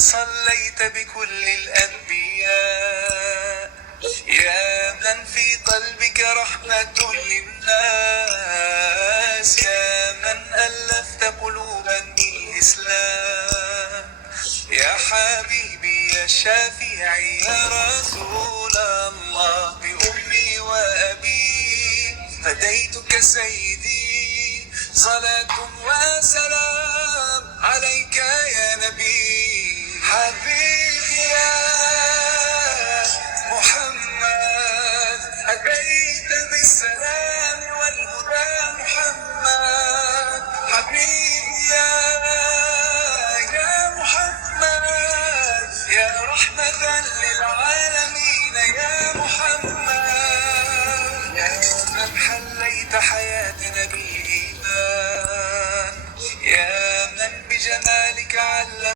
صليت بكل الأنبياء، يا من في قلبك رحمة للناس، يا من ألفت قلوبا بالإسلام، يا حبيبي يا شافعي يا رسول الله، بأمي وأبي فديتك سيدي، صلاة وسلام عليك يا نبي